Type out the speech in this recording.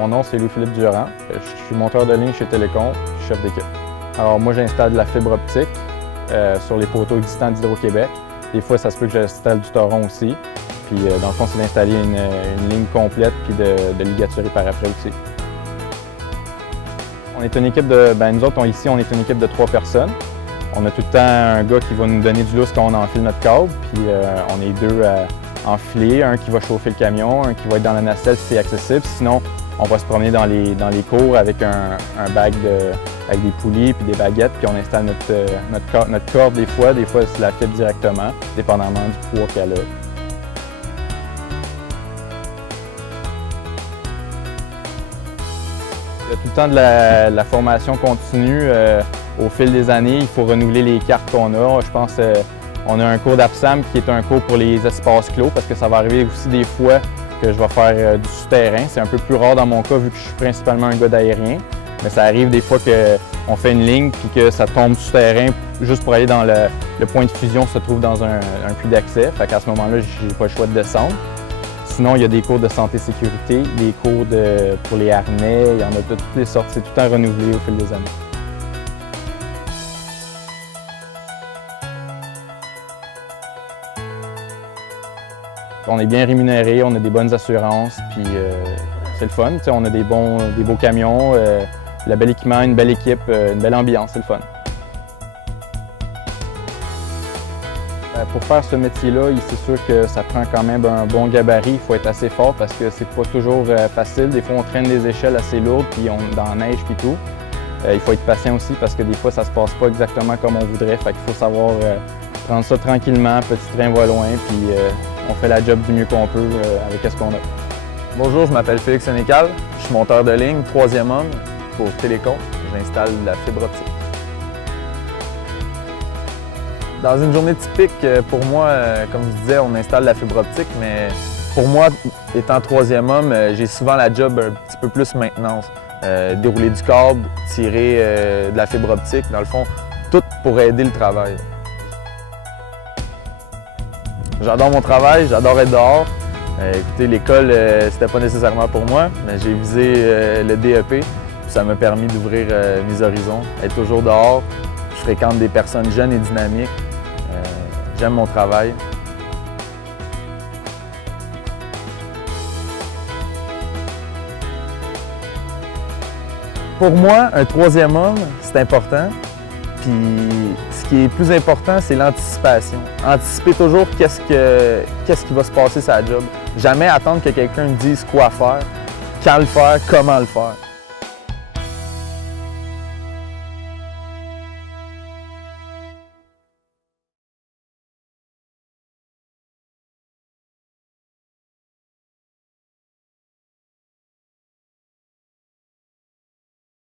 Mon nom, c'est Louis-Philippe Durand. Je suis monteur de ligne chez Télécom, je suis chef d'équipe. Alors moi, j'installe de la fibre optique sur les poteaux existants d'Hydro-Québec. Des fois, ça se peut que j'installe du Toron aussi. Puis dans le fond, c'est d'installer une ligne complète puis de ligaturer par après aussi. On est une équipe nous autres, ici, on est une équipe de 3 personnes. On a tout le temps un gars qui va nous donner du lousse quand on enfile notre câble, puis on est 2 à enfiler, un qui va chauffer le camion, un qui va être dans la nacelle si c'est accessible. Sinon, on va se promener dans les cours avec un bag avec des poulies puis des baguettes, puis on installe notre corde des fois c'est la fibre directement, dépendamment du poids qu'elle a. Il y a tout le temps de la formation continue. Au fil des années, il faut renouveler les cartes qu'on a. Je pense qu'on a un cours d'APSAM qui est un cours pour les espaces clos parce que ça va arriver aussi des fois que je vais faire du souterrain. C'est un peu plus rare dans mon cas vu que je suis principalement un gars d'aérien. Mais ça arrive des fois qu'on fait une ligne puis que ça tombe souterrain juste pour aller dans le point de fusion se trouve dans un puits d'accès. Fait qu'à ce moment-là, j'ai pas le choix de descendre. Sinon, il y a des cours de santé-sécurité, des cours pour les harnais, il y en a de toutes les sortes. C'est tout le temps renouvelé au fil des années. On est bien rémunéré, on a des bonnes assurances, puis c'est le fun. On a des beaux camions, le bel équipement, une belle équipe, une belle ambiance, c'est le fun. Pour faire ce métier-là, c'est sûr que ça prend quand même un bon gabarit. Il faut être assez fort parce que c'est pas toujours facile. Des fois, on traîne des échelles assez lourdes, puis on est dans la neige puis tout. Il faut être patient aussi parce que des fois, ça se passe pas exactement comme on voudrait. Fait qu'il faut savoir prendre ça tranquillement, petit train va loin, puis on fait la job du mieux qu'on peut avec ce qu'on a. Bonjour, je m'appelle Félix Sénécal. Je suis monteur de ligne, 3e homme pour Télécom. J'installe de la fibre optique. Dans une journée typique, pour moi, comme je disais, on installe la fibre optique, mais pour moi, étant 3e homme, j'ai souvent la job un petit peu plus maintenance. Dérouler du câble, tirer de la fibre optique, dans le fond, tout pour aider le travail. J'adore mon travail, j'adore être dehors. Écoutez, l'école, c'était pas nécessairement pour moi, mais j'ai visé le DEP, puis ça m'a permis d'ouvrir mes horizons, être toujours dehors. Je fréquente des personnes jeunes et dynamiques. J'aime mon travail. Pour moi, un 3e homme, c'est important. Puis ce qui est plus important, c'est l'anticipation. Anticiper toujours qu'est-ce qui va se passer sur la job. Jamais attendre que quelqu'un me dise quoi faire, quand le faire, comment le faire.